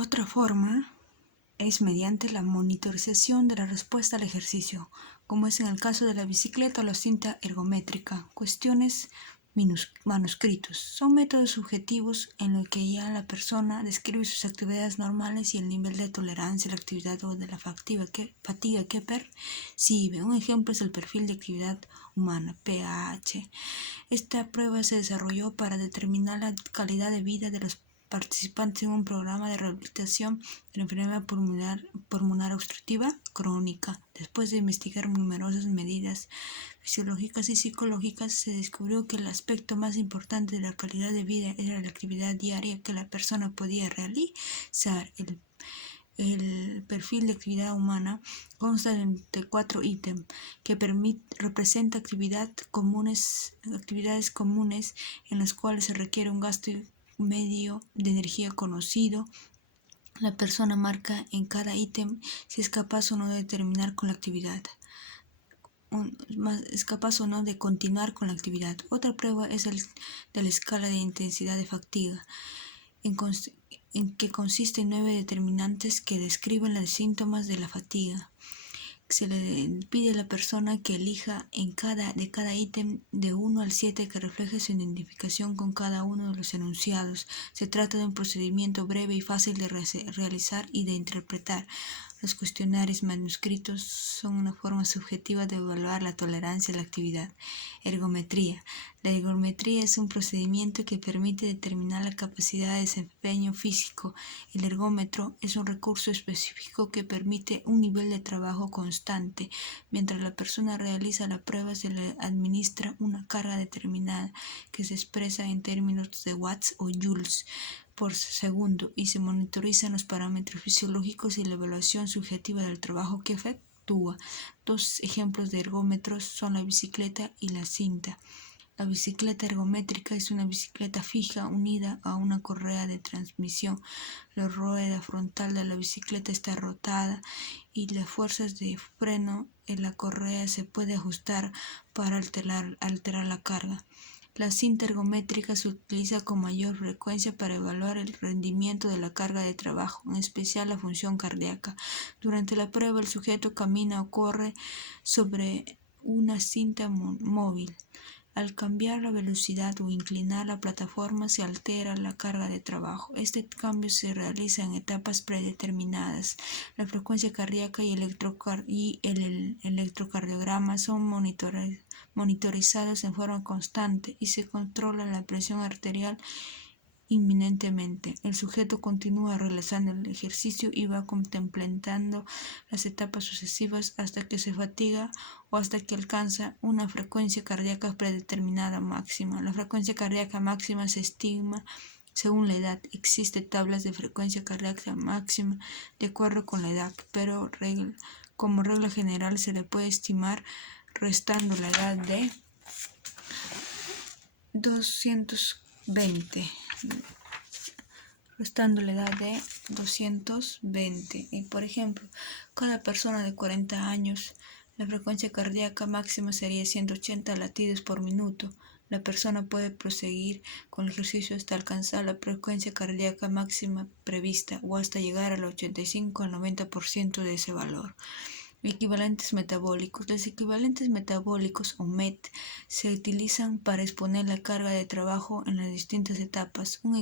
Otra forma es mediante la monitorización de la respuesta al ejercicio, como es en el caso de la bicicleta o la cinta ergométrica. Cuestiones manuscritos. Son métodos subjetivos en los que ya la persona describe sus actividades normales y el nivel de tolerancia a la actividad o de la fatiga que percibe. Un ejemplo es el perfil de actividad humana, PAH. Esta prueba se desarrolló para determinar la calidad de vida de los participantes en un programa de rehabilitación de la enfermedad pulmonar obstructiva crónica. Después de investigar numerosas medidas fisiológicas y psicológicas, se descubrió que el aspecto más importante de la calidad de vida era la actividad diaria que la persona podía realizar. El perfil de actividad humana consta de 4 ítems que representa actividades comunes en las cuales se requiere un gasto medio de energía conocido. La persona marca en cada ítem si es capaz o no de terminar con la actividad. Es capaz o no de continuar con la actividad. Otra prueba es el de la escala de intensidad de fatiga, en que consiste en 9 determinantes que describen los síntomas de la fatiga. Se le pide a la persona que elija de cada ítem de 1 al 7 que refleje su identificación con cada uno de los enunciados. Se trata de un procedimiento breve y fácil de realizar y de interpretar. Los cuestionarios manuscritos son una forma subjetiva de evaluar la tolerancia a la actividad. Ergometría. La ergometría es un procedimiento que permite determinar la capacidad de desempeño físico. El ergómetro es un recurso específico que permite un nivel de trabajo constante. Mientras la persona realiza la prueba, se le administra una carga determinada que se expresa en términos de watts o joules por segundo y se monitorizan los parámetros fisiológicos y la evaluación subjetiva del trabajo que efectúa. Dos ejemplos de ergómetros son la bicicleta y la cinta. La bicicleta ergométrica es una bicicleta fija unida a una correa de transmisión. La rueda frontal de la bicicleta está rotada y las fuerzas de freno en la correa se puede ajustar para alterar la carga. La cinta ergométrica se utiliza con mayor frecuencia para evaluar el rendimiento de la carga de trabajo, en especial la función cardíaca. Durante la prueba, el sujeto camina o corre sobre una cinta móvil. Al cambiar la velocidad o inclinar la plataforma se altera la carga de trabajo. Este cambio se realiza en etapas predeterminadas. La frecuencia cardíaca y el electrocardiograma son monitorizados en forma constante y se controla la presión arterial inminentemente. El sujeto continúa realizando el ejercicio y va contemplando las etapas sucesivas hasta que se fatiga o hasta que alcanza una frecuencia cardíaca predeterminada máxima. La frecuencia cardíaca máxima se estima según la edad. Existen tablas de frecuencia cardíaca máxima de acuerdo con la edad, pero como regla general se le puede estimar restando la edad de 220. Y por ejemplo, cada persona de 40 años, la frecuencia cardíaca máxima sería 180 latidos por minuto. La persona puede proseguir con el ejercicio hasta alcanzar la frecuencia cardíaca máxima prevista o hasta llegar al 85 al 90% de ese valor. Equivalentes metabólicos. Los equivalentes metabólicos o MET se utilizan para exponer la carga de trabajo en las distintas etapas. Un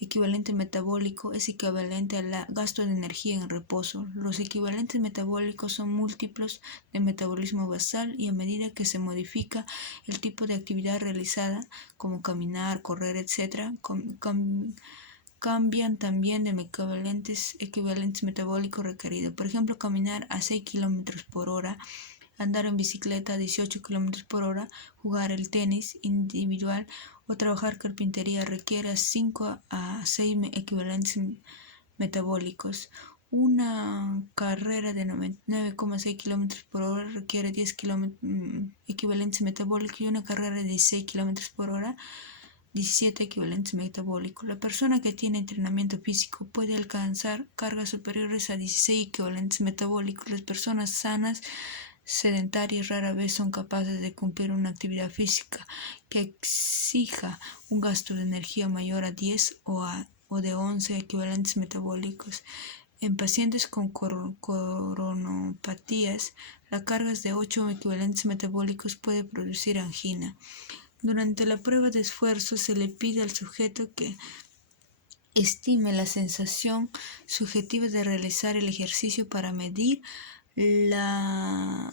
equivalente metabólico es equivalente al gasto de energía en reposo. Los equivalentes metabólicos son múltiplos de metabolismo basal y a medida que se modifica el tipo de actividad realizada, como caminar, correr, etc., cambian también de equivalentes metabólicos requeridos. Por ejemplo, caminar a 6 km por hora, andar en bicicleta a 18 km por hora, jugar el tenis individual o trabajar carpintería requiere 5 a 6 equivalentes metabólicos. Una carrera de 99,6 km por hora requiere 10 equivalentes metabólicos y una carrera de 16 km por hora 17 equivalentes metabólicos. La persona que tiene entrenamiento físico puede alcanzar cargas superiores a 16 equivalentes metabólicos. Las personas sanas sedentarias rara vez son capaces de cumplir una actividad física que exija un gasto de energía mayor a 10 o o de 11 equivalentes metabólicos. En pacientes con coronopatías, la carga de 8 equivalentes metabólicos puede producir angina. Durante la prueba de esfuerzo se le pide al sujeto que estime la sensación subjetiva de realizar el ejercicio. Para medir la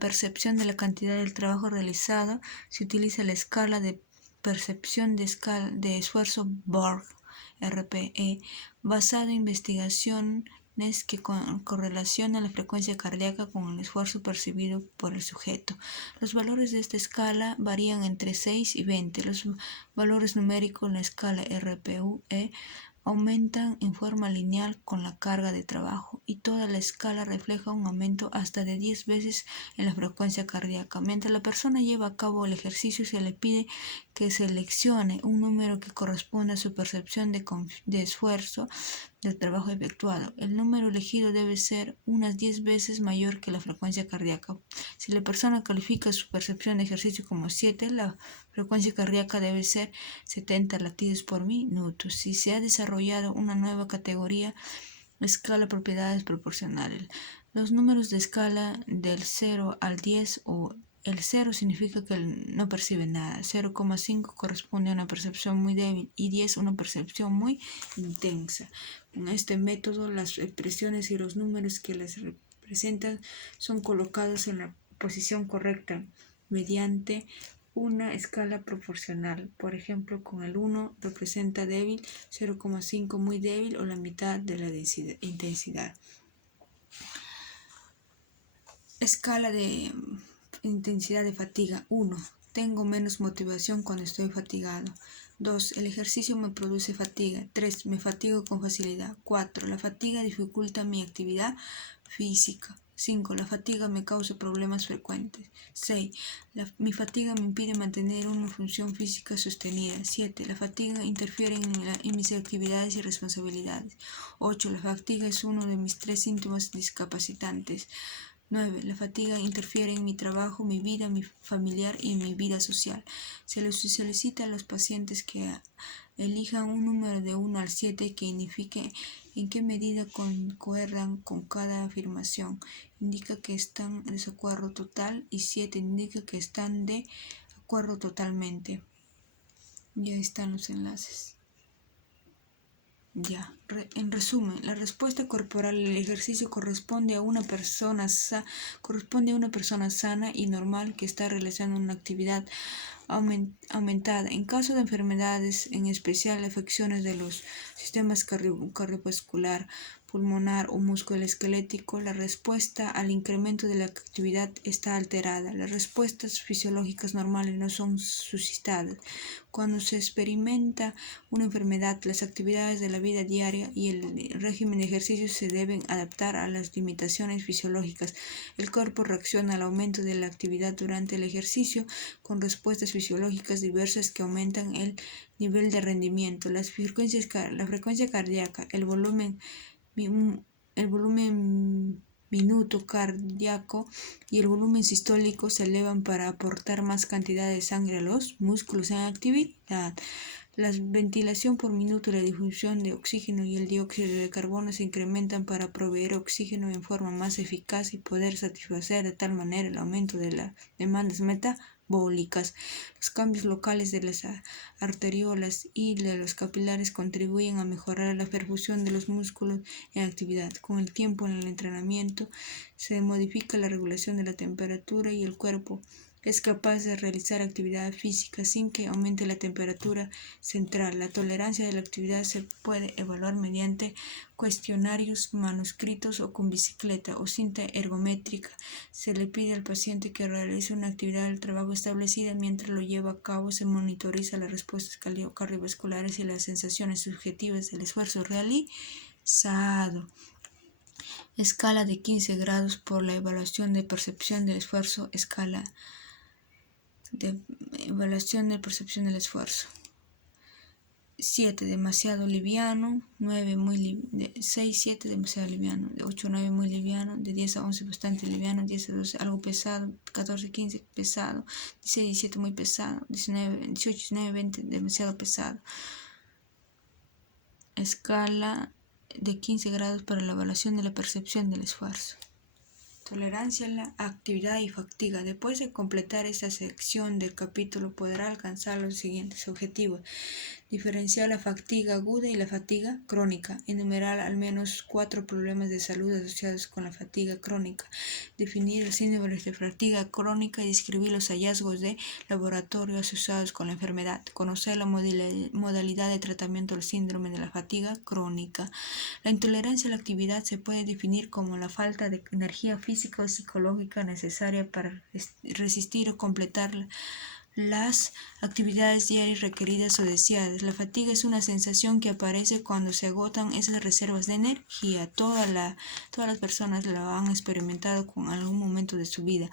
percepción de la cantidad del trabajo realizado, se utiliza la escala de percepción de esfuerzo Borg, RPE, basada en investigaciones que correlacionan la frecuencia cardíaca con el esfuerzo percibido por el sujeto. Los valores de esta escala varían entre 6 y 20. Los valores numéricos en la escala RPE aumentan en forma lineal con la carga de trabajo, y toda la escala refleja un aumento hasta de 10 veces en la frecuencia cardíaca. Mientras la persona lleva a cabo el ejercicio, se le pide que seleccione un número que corresponda a su percepción de esfuerzo del trabajo efectuado. El número elegido debe ser unas 10 veces mayor que la frecuencia cardíaca. Si la persona califica su percepción de ejercicio como 7, la frecuencia cardíaca debe ser 70 latidos por minuto. Si se ha desarrollado una nueva categoría, escala propiedades proporcionales. Los números de escala del 0 al 10, o el 0 significa que no percibe nada, 0,5 corresponde a una percepción muy débil y 10 una percepción muy intensa. Con este método, las expresiones y los números que las representan son colocados en la posición correcta mediante una escala proporcional. Por ejemplo, con el 1 representa débil, 0,5 muy débil o la mitad de la intensidad. Escala de intensidad de fatiga. 1. Tengo menos motivación cuando estoy fatigado. 2. El ejercicio me produce fatiga. 3. Me fatigo con facilidad. 4. La fatiga dificulta mi actividad física. 5. La fatiga me causa problemas frecuentes. 6. Mi fatiga me impide mantener una función física sostenida. 7. La fatiga interfiere en mis actividades y responsabilidades. 8. La fatiga es uno de mis 3 síntomas discapacitantes. 9. La fatiga interfiere en mi trabajo, mi vida mi familiar y en mi vida social. Se les solicita a los pacientes que elijan un número de 1 al 7 que indique en qué medida concuerdan con cada afirmación. Indica que están en desacuerdo total, y 7 indica que están de acuerdo totalmente. Y ahí están los enlaces. En resumen, la respuesta corporal al ejercicio corresponde a una persona sana y normal que está realizando una actividad aumentada. En caso de enfermedades, en especial afecciones de los sistemas cardiovascular, pulmonar o musculoesquelético, la respuesta al incremento de la actividad está alterada. Las respuestas fisiológicas normales no son suscitadas. Cuando se experimenta una enfermedad, las actividades de la vida diaria y el régimen de ejercicio se deben adaptar a las limitaciones fisiológicas. El cuerpo reacciona al aumento de la actividad durante el ejercicio con respuestas fisiológicas diversas que aumentan el nivel de rendimiento. La frecuencia cardíaca, el volumen minuto cardíaco y el volumen sistólico se elevan para aportar más cantidad de sangre a los músculos en actividad. La ventilación por minuto, la difusión de oxígeno y el dióxido de carbono se incrementan para proveer oxígeno en forma más eficaz y poder satisfacer de tal manera el aumento de las demandas metabólicas. Los cambios locales de las arteriolas y de los capilares contribuyen a mejorar la perfusión de los músculos en actividad. Con el tiempo, en el entrenamiento, se modifica la regulación de la temperatura y el cuerpo es capaz de realizar actividad física sin que aumente la temperatura central. La tolerancia de la actividad se puede evaluar mediante cuestionarios manuscritos o con bicicleta o cinta ergométrica. Se le pide al paciente que realice una actividad del trabajo establecida. Mientras lo lleva a cabo, se monitoriza las respuestas cardiovasculares y las sensaciones subjetivas del esfuerzo realizado. Escala de 15 grados por la evaluación de percepción del esfuerzo. Escala de evaluación de percepción del esfuerzo. 7, demasiado liviano. 6, 7, demasiado liviano. De 8 a 9, muy liviano. De 10 a 11, bastante liviano. 10 a 12, algo pesado. 14, 15, pesado. 16, 17, muy pesado. 18, 19, 20, demasiado pesado. escala de 15 grados para la evaluación de la percepción del esfuerzo. Tolerancia a la actividad y fatiga. Después de completar esta sección del capítulo podrá alcanzar los siguientes objetivos: diferenciar la fatiga aguda y la fatiga crónica, enumerar al menos 4 problemas de salud asociados con la fatiga crónica, definir los síntomas de fatiga crónica y describir los hallazgos de laboratorio asociados con la enfermedad, conocer la modalidad de tratamiento del síndrome de la fatiga crónica. La intolerancia a la actividad se puede definir como la falta de energía física o psicológica necesaria para resistir o completar las actividades diarias requeridas o deseadas. La fatiga es una sensación que aparece cuando se agotan esas reservas de energía. Todas las personas la han experimentado con algún momento de su vida.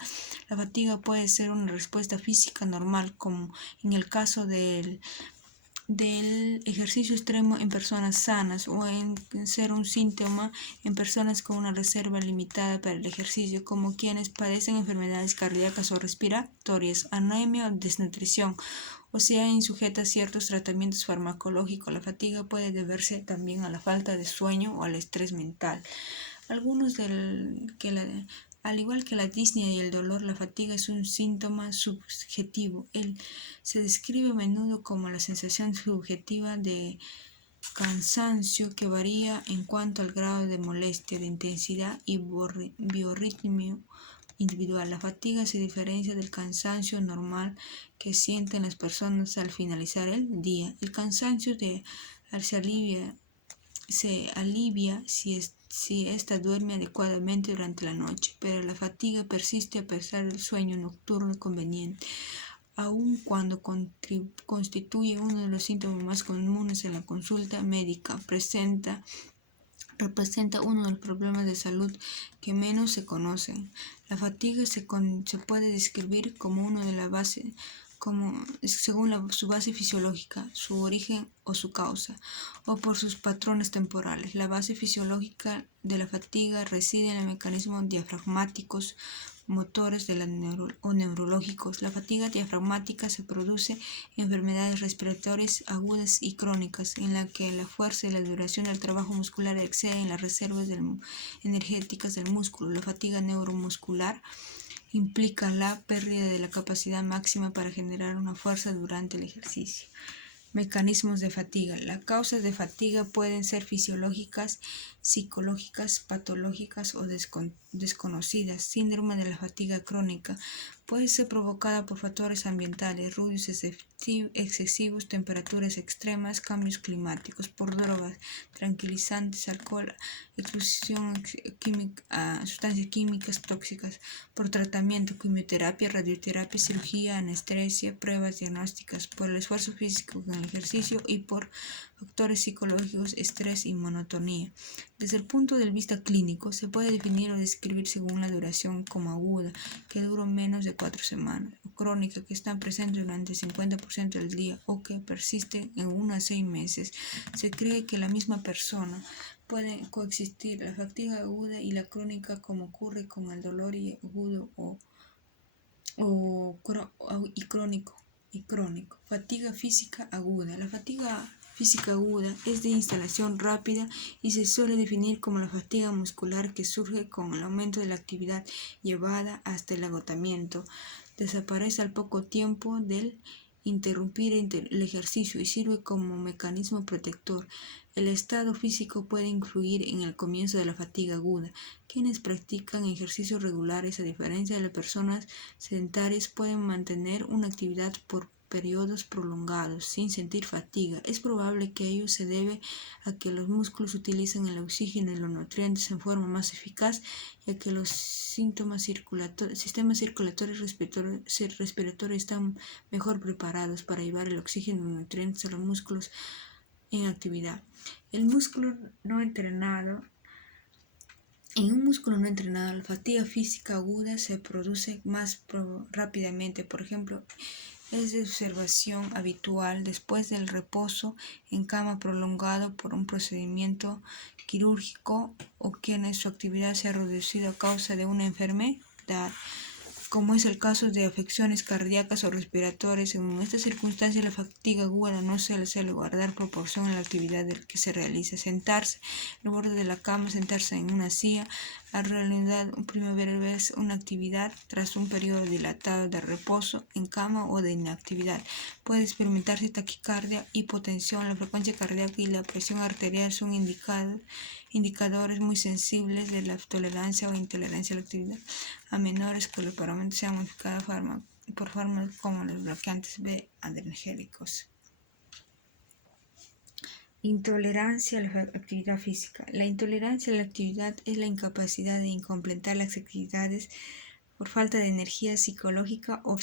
La fatiga puede ser una respuesta física normal, como en el caso del ejercicio extremo en personas sanas, o en ser un síntoma en personas con una reserva limitada para el ejercicio, como quienes padecen enfermedades cardíacas o respiratorias, anemia o desnutrición, o sean sujetas a ciertos tratamientos farmacológicos. La fatiga puede deberse también a la falta de sueño o al estrés mental. Al igual que la disnea y el dolor, la fatiga es un síntoma subjetivo. Se describe a menudo como la sensación subjetiva de cansancio que varía en cuanto al grado de molestia, de intensidad y biorritmo individual. La fatiga se diferencia del cansancio normal que sienten las personas al finalizar el día. El cansancio se alivia si ésta duerme adecuadamente durante la noche, pero la fatiga persiste a pesar del sueño nocturno conveniente, aun cuando constituye uno de los síntomas más comunes en la consulta médica. Representa uno de los problemas de salud que menos se conocen. La fatiga se puede describir como uno de la base, según su base fisiológica, su origen o su causa, o por sus patrones temporales. La base fisiológica de la fatiga reside en los mecanismos diafragmáticos, motores o neurológicos. La fatiga diafragmática se produce en enfermedades respiratorias agudas y crónicas, en la que la fuerza y la duración del trabajo muscular exceden las reservas energéticas del músculo. La fatiga neuromuscular implica la pérdida de la capacidad máxima para generar una fuerza durante el ejercicio. Mecanismos de fatiga. Las causas de fatiga pueden ser fisiológicas, psicológicas, patológicas o desconocidas. Síndrome de la fatiga crónica puede ser provocada por factores ambientales, ruidos excesivos, temperaturas extremas, cambios climáticos, por drogas, tranquilizantes, alcohol, exposición a sustancias químicas tóxicas, por tratamiento, quimioterapia, radioterapia, cirugía, anestesia, pruebas diagnósticas, por el esfuerzo físico con el ejercicio y por factores psicológicos, estrés y monotonía. Desde el punto de vista clínico, se puede definir o describir según la duración como aguda, que dura menos de 4 semanas, o crónica, que está presente durante el 50% del día o que persiste en 1 a 6 meses. Se cree que la misma persona puede coexistir la fatiga aguda y la crónica, como ocurre con el dolor agudo y crónico. Fatiga física aguda. La fatiga física aguda es de instalación rápida y se suele definir como la fatiga muscular que surge con el aumento de la actividad llevada hasta el agotamiento. Desaparece al poco tiempo del interrumpir el ejercicio y sirve como mecanismo protector. El estado físico puede influir en el comienzo de la fatiga aguda. Quienes practican ejercicios regulares, a diferencia de las personas sedentarias, pueden mantener una actividad por periodos prolongados sin sentir fatiga. Es probable que ello se debe a que los músculos utilizan el oxígeno y los nutrientes en forma más eficaz, y a que los sistemas circulatorios respiratorios están mejor preparados para llevar el oxígeno y los nutrientes a los músculos en actividad. En un músculo no entrenado, la fatiga física aguda se produce más rápidamente. Por ejemplo, es de observación habitual después del reposo en cama prolongado por un procedimiento quirúrgico o quienes su actividad se ha reducido a causa de una enfermedad. como es el caso de afecciones cardíacas o respiratorias. En estas circunstancias, la fatiga aguda no suele guardar proporción a la actividad que se realiza. Sentarse al borde de la cama, sentarse en una silla, la realidad primavera es una actividad tras un periodo dilatado de reposo en cama o de inactividad. Puede experimentarse taquicardia, hipotensión. La frecuencia cardíaca y la presión arterial son indicadores muy sensibles de la tolerancia o intolerancia a la actividad, a menores que los parámetros sean modificados por fármacos como los bloqueantes B adrenérgicos. Intolerancia a la actividad física. La intolerancia a la actividad es la incapacidad de completar las actividades por falta de energía psicológica o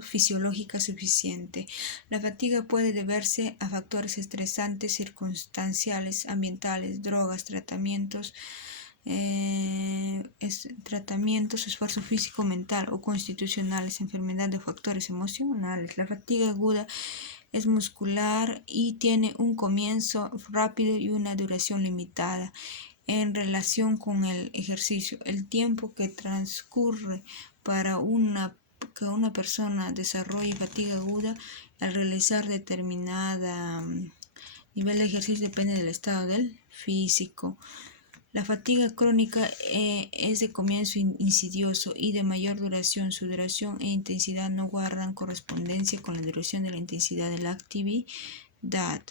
fisiológica suficiente. La fatiga puede deberse a factores estresantes, circunstanciales, ambientales, drogas, tratamientos, esfuerzo físico, mental o constitucionales, enfermedad de factores emocionales. La fatiga aguda es muscular y tiene un comienzo rápido y una duración limitada. En relación con el ejercicio, el tiempo que transcurre para que una persona desarrolle fatiga aguda al realizar determinada nivel de ejercicio depende del estado del físico. La fatiga crónica es de comienzo insidioso y de mayor duración. Su duración e intensidad no guardan correspondencia con la duración de la intensidad de la actividad.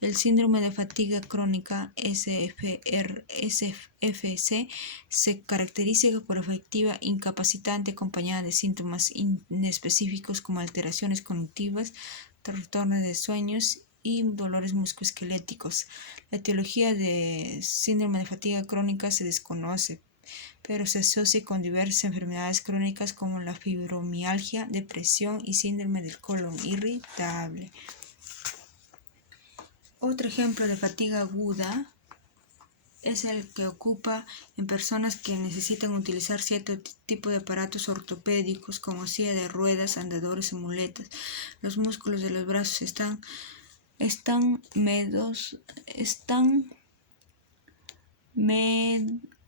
El síndrome de fatiga crónica SFC se caracteriza por afectiva incapacitante acompañada de síntomas inespecíficos como alteraciones cognitivas, trastornos de sueños y dolores musculoesqueléticos. La etiología de síndrome de fatiga crónica se desconoce, pero se asocia con diversas enfermedades crónicas como la fibromialgia, depresión y síndrome del colon irritable. Otro ejemplo de fatiga aguda es el que ocupa en personas que necesitan utilizar cierto tipo de aparatos ortopédicos como silla de ruedas, andadores o muletas. Los músculos de los brazos están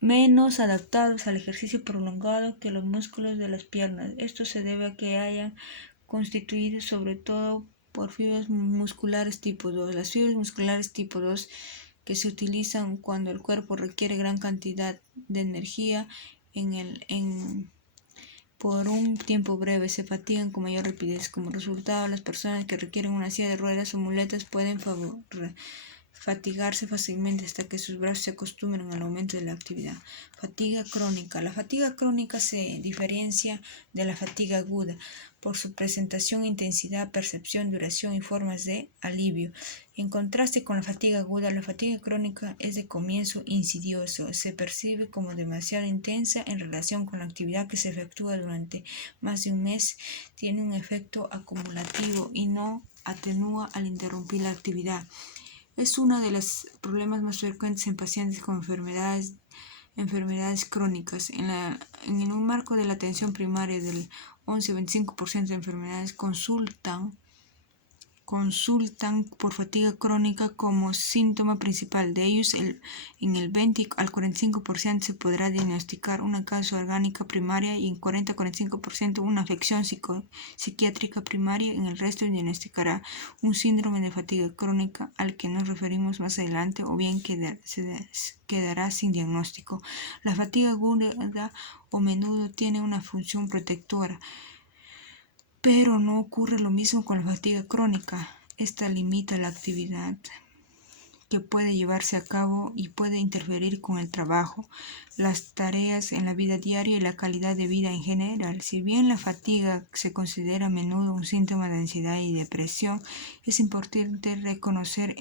menos adaptados al ejercicio prolongado que los músculos de las piernas. Esto se debe a que hayan constituido sobre todo por fibras musculares tipo 2. Las fibras musculares tipo 2 que se utilizan cuando el cuerpo requiere gran cantidad de energía por un tiempo breve, se fatigan con mayor rapidez. Como resultado, las personas que requieren una silla de ruedas o muletas pueden fatigarse fácilmente hasta que sus brazos se acostumbren al aumento de la actividad. Fatiga crónica. La fatiga crónica se diferencia de la fatiga aguda por su presentación, intensidad, percepción, duración y formas de alivio. En contraste con la fatiga crónica es de comienzo insidioso. Se percibe como demasiado intensa en relación con la actividad que se efectúa durante más de un mes. Tiene un efecto acumulativo y no atenúa al interrumpir la actividad. Es uno de los problemas más frecuentes en pacientes con enfermedades crónicas. En un marco de la atención primaria del 11-25% de enfermedades consultan por fatiga crónica como síntoma principal. De ellos, en el 20 al 45% se podrá diagnosticar una causa orgánica primaria y en 40-45% una afección psiquiátrica primaria. En el resto diagnosticará un síndrome de fatiga crónica al que nos referimos más adelante o bien se quedará sin diagnóstico. La fatiga aguda a menudo tiene una función protectora, pero no ocurre lo mismo con la fatiga crónica. Esta limita la actividad que puede llevarse a cabo y puede interferir con el trabajo, las tareas en la vida diaria y la calidad de vida en general. Si bien la fatiga se considera a menudo un síntoma de ansiedad y depresión, es importante reconocer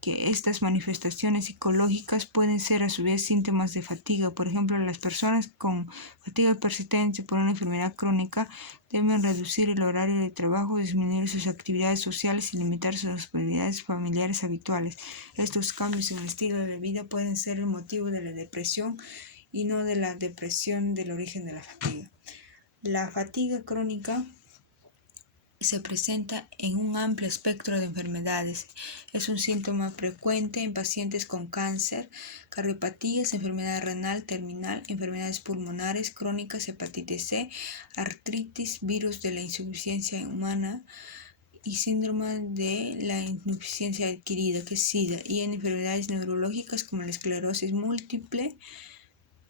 que estas manifestaciones psicológicas pueden ser a su vez síntomas de fatiga. Por ejemplo, las personas con fatiga persistente por una enfermedad crónica deben reducir el horario de trabajo, disminuir sus actividades sociales y limitar sus responsabilidades familiares habituales. Estos cambios en el estilo de vida pueden ser el motivo de la depresión y no de la depresión del origen de la fatiga. La fatiga crónica se presenta en un amplio espectro de enfermedades. Es un síntoma frecuente en pacientes con cáncer, cardiopatías, enfermedad renal terminal, enfermedades pulmonares crónicas, hepatitis C, artritis, virus de la insuficiencia humana y síndrome de la insuficiencia adquirida, que es SIDA, y en enfermedades neurológicas como la esclerosis múltiple,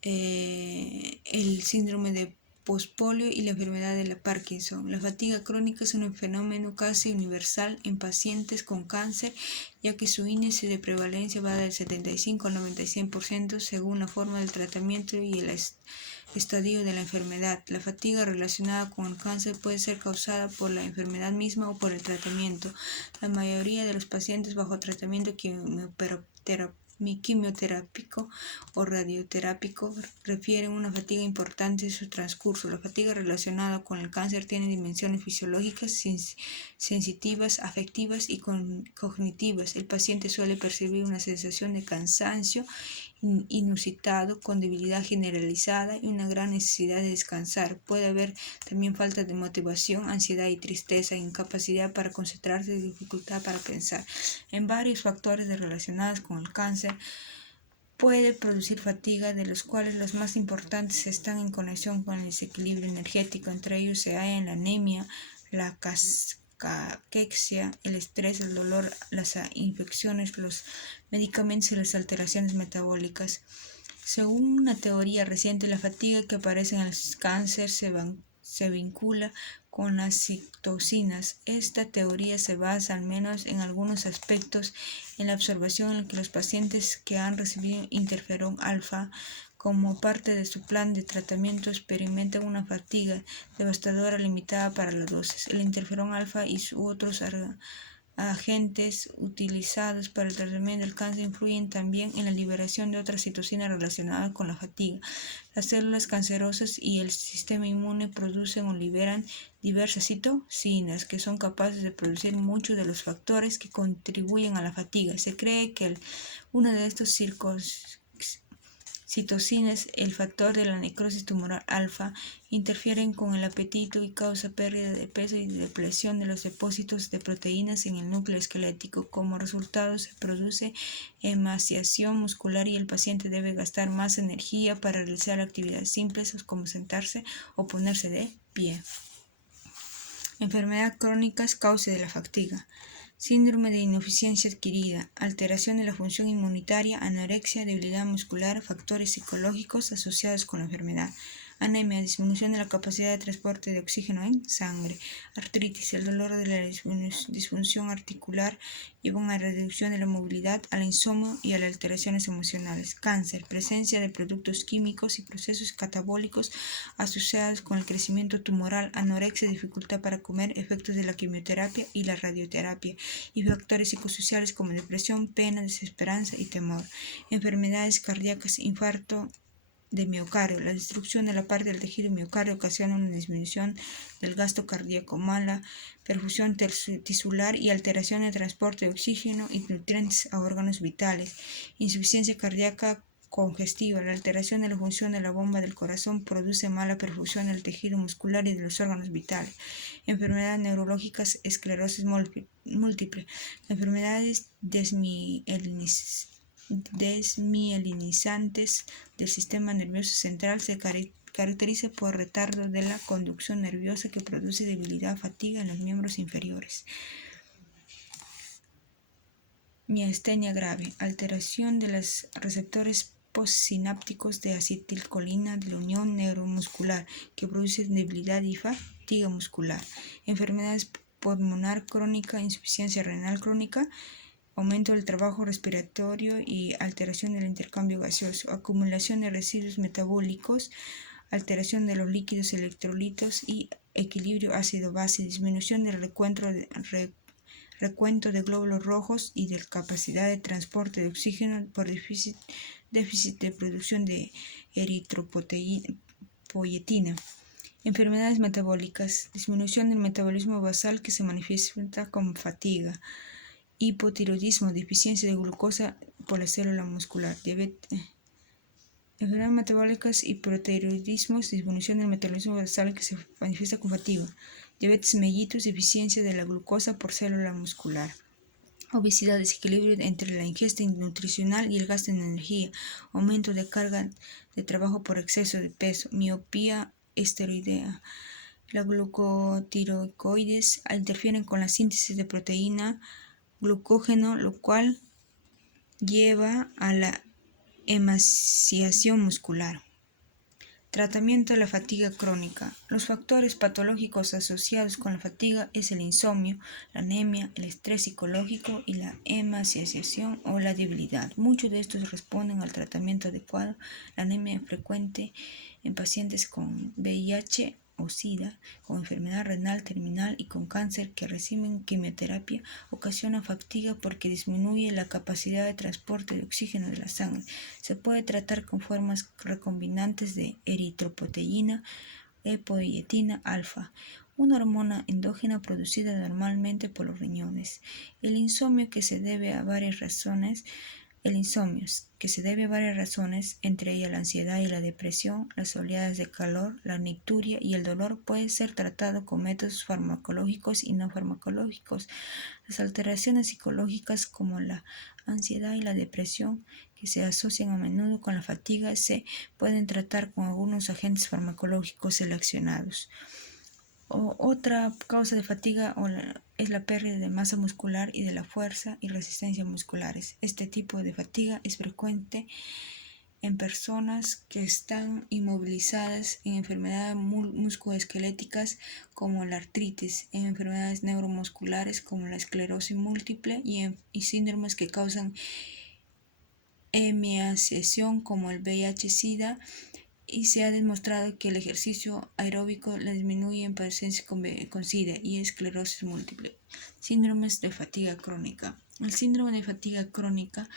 el síndrome de pospolio y la enfermedad de la Parkinson. La fatiga crónica es un fenómeno casi universal en pacientes con cáncer, ya que su índice de prevalencia va del 75 al 96% según la forma del tratamiento y el estadio de la enfermedad. La fatiga relacionada con el cáncer puede ser causada por la enfermedad misma o por el tratamiento. La mayoría de los pacientes bajo tratamiento quimioterápico o radioterápico refieren una fatiga importante en su transcurso. La fatiga relacionada con el cáncer tiene dimensiones fisiológicas, sensitivas, afectivas y cognitivas. El paciente suele percibir una sensación de cansancio inusitado, con debilidad generalizada y una gran necesidad de descansar. Puede haber también falta de motivación, ansiedad y tristeza, incapacidad para concentrarse y dificultad para pensar. En varios factores relacionados con el cáncer puede producir fatiga, de los cuales los más importantes están en conexión con el desequilibrio energético. Entre ellos se hallan la anemia, la caquexia, el estrés, el dolor, las infecciones, los medicamentos y las alteraciones metabólicas. Según una teoría reciente, la fatiga que aparece en el cáncer se vincula con las citocinas. Esta teoría se basa, al menos en algunos aspectos, en la observación en que los pacientes que han recibido interferón alfa como parte de su plan de tratamiento experimentan una fatiga devastadora limitada para la dosis. El interferón alfa y otros agentes utilizados para el tratamiento del cáncer influyen también en la liberación de otras citocinas relacionadas con la fatiga. Las células cancerosas y el sistema inmune producen o liberan diversas citocinas que son capaces de producir muchos de los factores que contribuyen a la fatiga. Se cree que uno de estos citocinas, el factor de la necrosis tumoral alfa, interfieren con el apetito y causa pérdida de peso y depleción de los depósitos de proteínas en el núcleo esquelético. Como resultado se produce emaciación muscular y el paciente debe gastar más energía para realizar actividades simples como sentarse o ponerse de pie. Enfermedad crónicas causa de la fatiga. Síndrome de insuficiencia adquirida, alteración de la función inmunitaria, anorexia, debilidad muscular, factores psicológicos asociados con la enfermedad. Anemia, disminución de la capacidad de transporte de oxígeno en sangre. Artritis, el dolor de la disfunción articular lleva a una reducción de la movilidad, al insomnio y a las alteraciones emocionales. Cáncer, presencia de productos químicos y procesos catabólicos asociados con el crecimiento tumoral, anorexia, dificultad para comer, efectos de la quimioterapia y la radioterapia, y factores psicosociales como depresión, pena, desesperanza y temor. Enfermedades cardíacas, infarto de miocardio. La destrucción de la parte del tejido miocardio ocasiona una disminución del gasto cardíaco, mala perfusión tisular y alteración de transporte de oxígeno y nutrientes a órganos vitales. Insuficiencia cardíaca congestiva. La alteración de la función de la bomba del corazón produce mala perfusión del tejido muscular y de los órganos vitales. Enfermedades neurológicas, esclerosis múltiple. Enfermedades desmielinizantes del sistema nervioso central se caracteriza por retardo de la conducción nerviosa que produce debilidad, fatiga en los miembros inferiores. Miastenia grave, alteración de los receptores postsinápticos de acetilcolina de la unión neuromuscular que produce debilidad y fatiga muscular. Enfermedades pulmonar crónica, insuficiencia renal crónica, aumento del trabajo respiratorio y alteración del intercambio gaseoso, acumulación de residuos metabólicos, alteración de los líquidos electrolitos y equilibrio ácido-base, disminución del recuento de glóbulos rojos y de capacidad de transporte de oxígeno por déficit de producción de eritropoyetina. Enfermedades metabólicas, disminución del metabolismo basal que se manifiesta con fatiga, hipotiroidismo, deficiencia de glucosa por la célula muscular, diabetes. Enfermedades metabólicas, hipotiroidismo, disminución del metabolismo basal que se manifiesta con fatiga, diabetes mellitus, deficiencia de la glucosa por célula muscular. Obesidad, desequilibrio entre la ingesta nutricional y el gasto en energía, aumento de carga de trabajo por exceso de peso, miopía esteroidea. La glucotiroicoides interfieren con la síntesis de proteína glucógeno, lo cual lleva a la emaciación muscular. Tratamiento de la fatiga crónica. Los factores patológicos asociados con la fatiga es el insomnio, la anemia, el estrés psicológico y la emaciación o la debilidad. Muchos de estos responden al tratamiento adecuado. La anemia frecuente en pacientes con VIH o SIDA, con enfermedad renal terminal y con cáncer que reciben quimioterapia, ocasiona fatiga porque disminuye la capacidad de transporte de oxígeno de la sangre. Se puede tratar con formas recombinantes de eritropoyetina, epoetina alfa, una hormona endógena producida normalmente por los riñones. El insomnio que se debe a varias razones, entre ellas la ansiedad y la depresión, las oleadas de calor, la nicturia y el dolor, puede ser tratado con métodos farmacológicos y no farmacológicos. Las alteraciones psicológicas como la ansiedad y la depresión, que se asocian a menudo con la fatiga, se pueden tratar con algunos agentes farmacológicos seleccionados. Otra causa de fatiga es la pérdida de masa muscular y de la fuerza y resistencia musculares. Este tipo de fatiga es frecuente en personas que están inmovilizadas, en enfermedades musculoesqueléticas como la artritis, en enfermedades neuromusculares como la esclerosis múltiple y síndromes que causan emaciación como el VIH-Sida. Y se ha demostrado que el ejercicio aeróbico la disminuye en pacientes con SIDA y esclerosis múltiple. Síndromes de fatiga crónica. El síndrome de fatiga crónica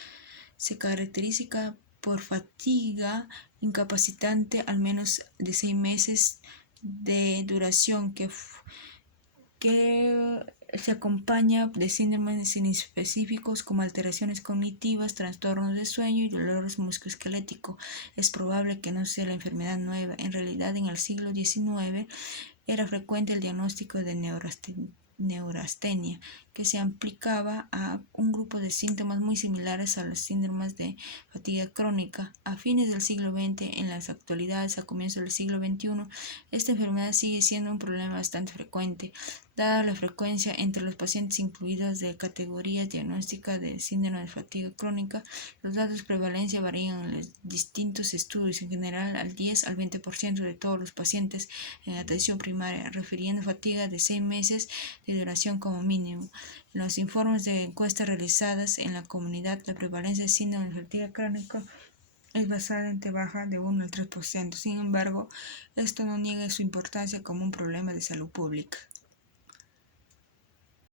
se caracteriza por fatiga incapacitante al menos de 6 meses de duración que se acompaña de síndromes inespecíficos como alteraciones cognitivas, trastornos de sueño y dolores musculoesqueléticos. Es probable que no sea la enfermedad nueva. En realidad, en el siglo XIX era frecuente el diagnóstico de neurastenia, que se aplicaba a un grupo de síntomas muy similares a los síndromes de fatiga crónica. A fines del siglo XX, en las actualidades, a comienzos del siglo XXI, esta enfermedad sigue siendo un problema bastante frecuente, dada la frecuencia entre los pacientes incluidos de categorías diagnósticas de síndrome de fatiga crónica. Los datos de prevalencia varían en los distintos estudios, en general al 10 al 20% de todos los pacientes en atención primaria, refiriendo fatiga de 6 meses de duración como mínimo. En los informes de encuestas realizadas en la comunidad, la prevalencia de síndrome de fatiga crónica es bastante baja, de 1 al 3%. Sin embargo, esto no niega su importancia como un problema de salud pública.